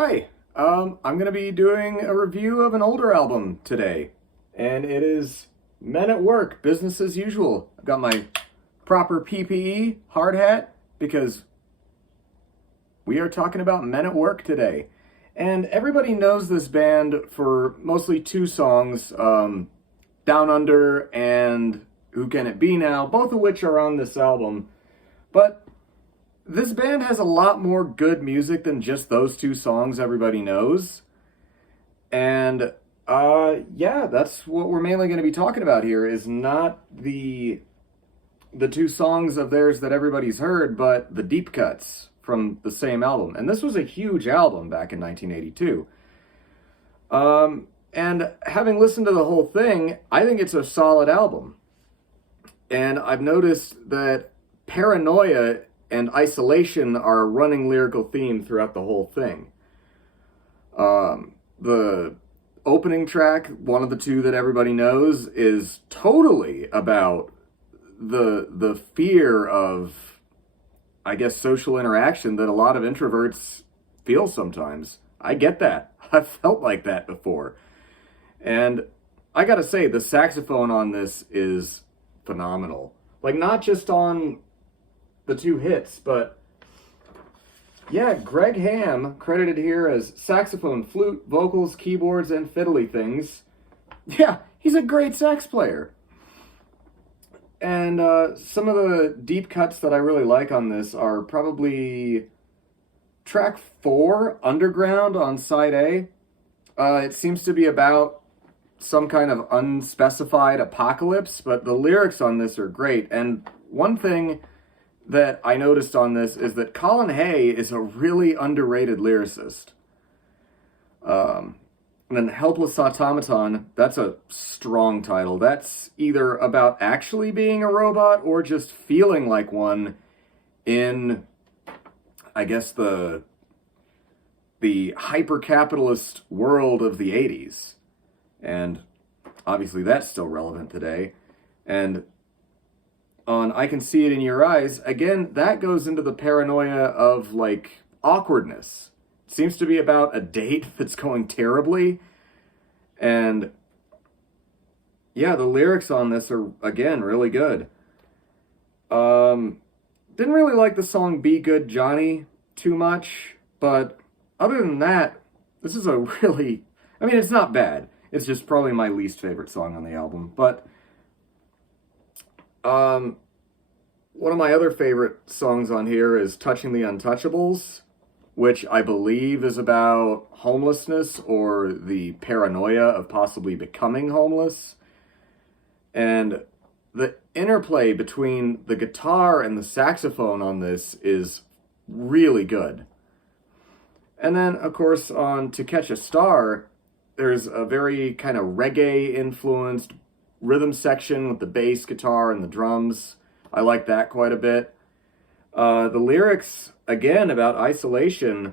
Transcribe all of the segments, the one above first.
Hi, I'm going to be doing a review of an older album today, and it is Men at Work, Business as Usual. I've got my proper PPE hard hat because we are talking about Men at Work today. And everybody knows this band for mostly two songs, Down Under and Who Can It Be Now, both of which are on this album. But this band has a lot more good music than just those two songs everybody knows. And yeah, that's what we're mainly going to be talking about here, is not the two songs of theirs that everybody's heard, but the deep cuts from the same album. And this was a huge album back in 1982. And having listened to the whole thing, I think it's a solid album. And I've noticed that paranoia and isolation are a running lyrical theme throughout the whole thing. The opening track, one of the two that everybody knows, is totally about the fear of, I guess, social interaction that a lot of introverts feel sometimes. I get that. I've felt like that before. And I gotta say, the saxophone on this is phenomenal. Like, not just on the two hits, but yeah, Greg Ham, credited here as saxophone, flute, vocals, keyboards, and fiddly things. Yeah, he's a great sax player. And some of the deep cuts that I really like on this are probably track 4, Underground, on side A. It seems to be about some kind of unspecified apocalypse, but the lyrics on this are great. And one thing that I noticed on this is that Colin Hay is a really underrated lyricist. And then Helpless Automaton, that's a strong title. That's either about actually being a robot or just feeling like one in, I guess, the hyper-capitalist world of the 80s. And obviously that's still relevant today. And on I Can See It in Your Eyes, again, that goes into the paranoia of, like, awkwardness. It seems to be about a date that's going terribly. And yeah, the lyrics on this are, again, really good. Didn't really like the song Be Good Johnny too much, but other than that, this is a really, I mean, it's not bad. It's just probably my least favorite song on the album. But one of my other favorite songs on here is Touching the Untouchables, which I believe is about homelessness or the paranoia of possibly becoming homeless. And the interplay between the guitar and the saxophone on this is really good. And then, of course, on To Catch a Star, there's a very kind of reggae-influenced rhythm section with the bass guitar and the drums. I like that quite a bit. The lyrics, again, about isolation,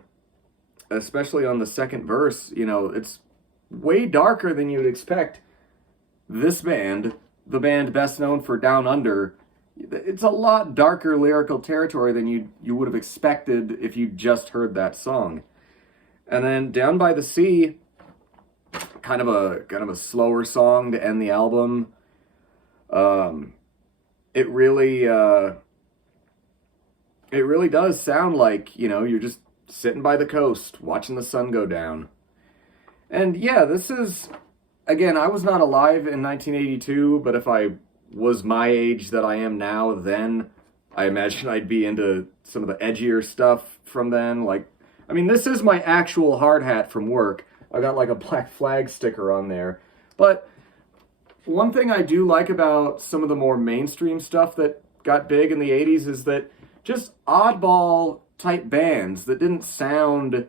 especially on the second verse, you know, it's way darker than you'd expect. This band, the band best known for Down Under, it's a lot darker lyrical territory than you would have expected if you just heard that song. And then Down by the Sea, kind of a slower song to end the album. It really does sound like, you know, you're just sitting by the coast watching the sun go down. And yeah, this is, again, I was not alive in 1982, but if I was my age that I am now then, I imagine I'd be into some of the edgier stuff from then. Like, I mean, this is my actual hard hat from work. I got like a Black Flag sticker on there. But one thing I do like about some of the more mainstream stuff that got big in the 80s is that just oddball type bands that didn't sound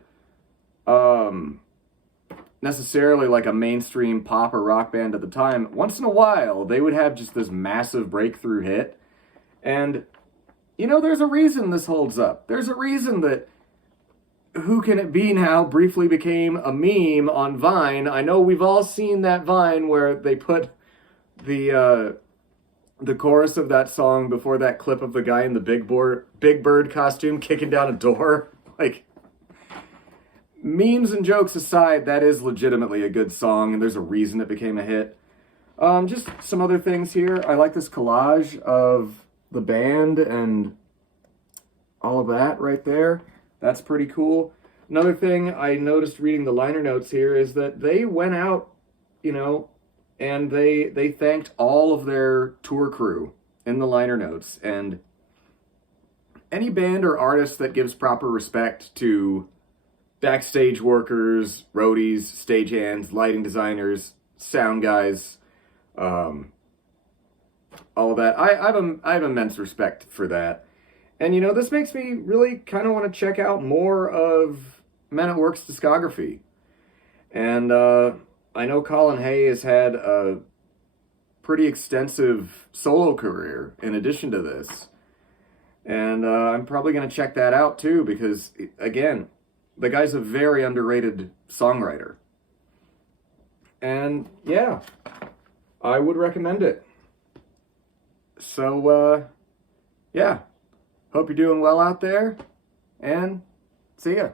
necessarily like a mainstream pop or rock band at the time, once in a while they would have just this massive breakthrough hit. And, you know, there's a reason this holds up. There's a reason that Who Can It Be Now briefly became a meme on Vine. I know we've all seen that Vine where they put the chorus of that song before that clip of the guy in the Big Bird costume kicking down a door. Like, memes and jokes aside, that is legitimately a good song, and there's a reason it became a hit. Just some other things here. I like this collage of the band and all of that right there. That's pretty cool. Another thing I noticed reading the liner notes here is that they went out, you know, and they thanked all of their tour crew in the liner notes. And any band or artist that gives proper respect to backstage workers, roadies, stagehands, lighting designers, sound guys, all of that, I have immense respect for that. And, you know, this makes me really kind of want to check out more of Men at Work's discography. And I know Colin Hay has had a pretty extensive solo career in addition to this. And I'm probably going to check that out too because, again, the guy's a very underrated songwriter. And, yeah, I would recommend it. So, yeah. Hope you're doing well out there, and see ya.